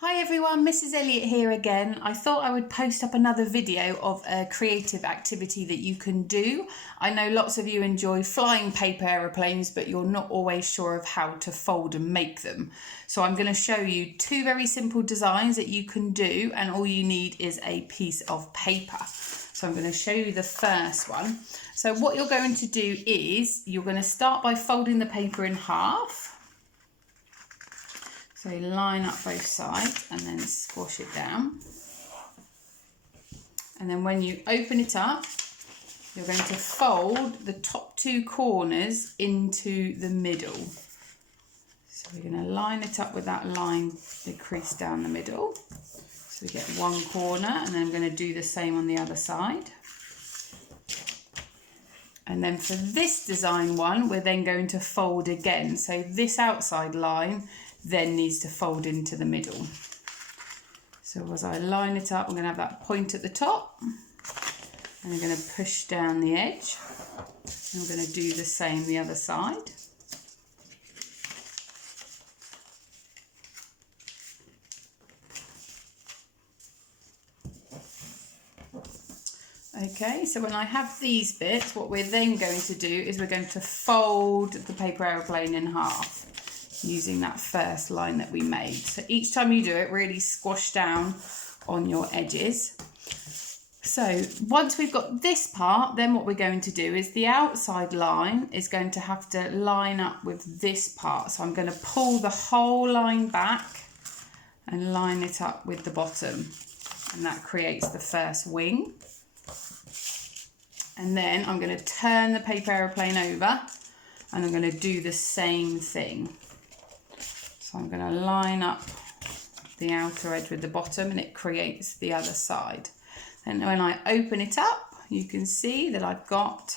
Hi everyone, Mrs Elliott here again. I thought I would post up another video of a creative activity that you can do. I know lots of you enjoy flying paper aeroplanes, but you're not always sure of how to fold and make them. So I'm going to show you two very simple designs that you can do, and all you need is a piece of paper. So I'm going to show you the first one. So what you're going to do is you're going to start by folding the paper in half. So line up both sides and then squash it down. And then when you open it up, you're going to fold the top two corners into the middle. So we're going to line it up with that line, the crease down the middle. So we get one corner, and then I'm going to do the same on the other side. And then for this design one, we're then going to fold again. So this outside line then needs to fold into the middle. So as I line it up, I'm going to have that point at the top, and I'm going to push down the edge. And I'm going to do the same the other side. Okay, so when I have these bits, what we're then going to do is we're going to fold the paper aeroplane in half using that first line that we made. So each time you do it, really squash down on your edges. So once we've got this part, then what we're going to do is the outside line is going to have to line up with this part. So I'm going to pull the whole line back and line it up with the bottom, and that creates the first wing. And then I'm going to turn the paper aeroplane over, and I'm going to do the same thing. So I'm going to line up the outer edge with the bottom, and it creates the other side. And when I open it up, you can see that I've got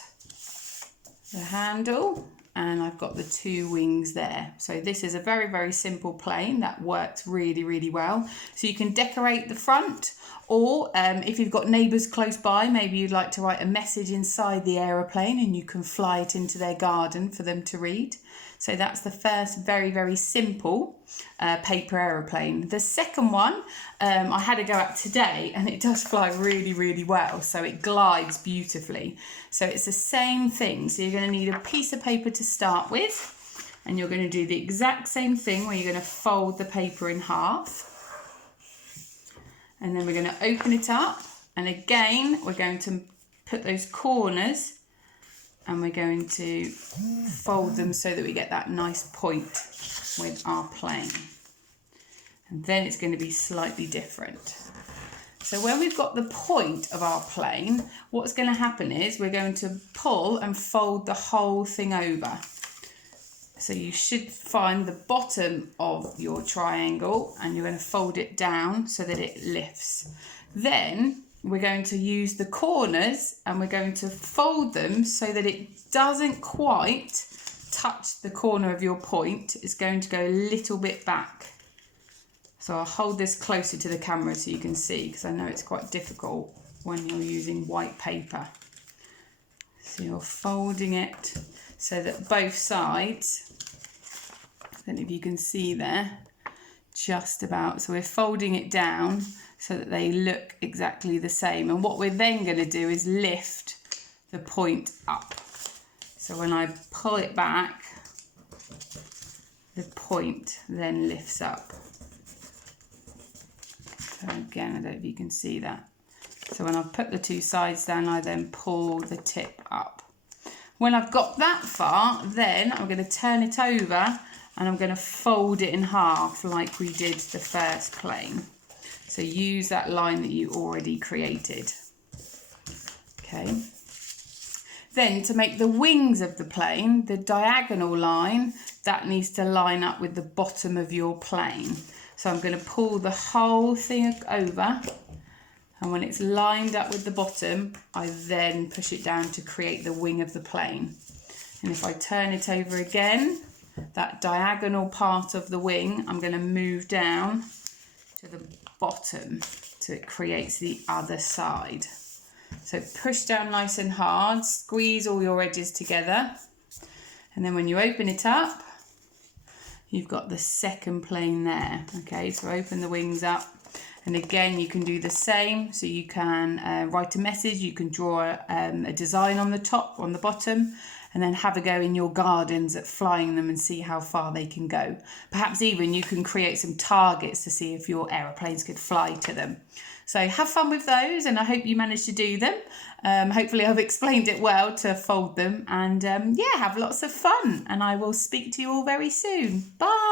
the handle and I've got the two wings there. So this is a very, very simple plane that works really, really well. So you can decorate the front, or if you've got neighbours close by, maybe you'd like to write a message inside the aeroplane and you can fly it into their garden for them to read. So that's the first very, very simple paper aeroplane. The second one I had a go at today, and it does fly really, really well. So it glides beautifully. So it's the same thing. So you're going to need a piece of paper to start with, and you're going to do the exact same thing where you're going to fold the paper in half. And then we're going to open it up, and again we're going to put those corners, and we're going to fold them so that we get that nice point with our plane. And then it's going to be slightly different. So when we've got the point of our plane, what's going to happen is we're going to pull and fold the whole thing over. So you should find the bottom of your triangle, and you're going to fold it down so that it lifts. Then we're going to use the corners, and we're going to fold them so that it doesn't quite touch the corner of your point. It's going to go a little bit back. So I'll hold this closer to the camera so you can see, because I know it's quite difficult when you're using white paper. So you're folding it so that both sides, I don't know if you can see there, just about. So we're folding it down so that they look exactly the same. And what we're then going to do is lift the point up. So when I pull it back, the point then lifts up. So again, I don't know if you can see that. So when I've put the two sides down, I then pull the tip up. When I've got that far, then I'm going to turn it over, and I'm going to fold it in half like we did the first plane. So use that line that you already created. Okay. Then to make the wings of the plane, the diagonal line, that needs to line up with the bottom of your plane. So I'm going to pull the whole thing over, and when it's lined up with the bottom, I then push it down to create the wing of the plane. And if I turn it over again, that diagonal part of the wing, I'm going to move down to the bottom so it creates the other side. So push down nice and hard, squeeze all your edges together, and then when you open it up, you've got the second plane there. Okay, so open the wings up. And again, you can do the same. So you can write a message, you can draw a design on the top, on the bottom, and then have a go in your gardens at flying them and see how far they can go. Perhaps even you can create some targets to see if your aeroplanes could fly to them. So have fun with those, and I hope you managed to do them. Hopefully I've explained it well to fold them, and yeah, have lots of fun, and I will speak to you all very soon. Bye.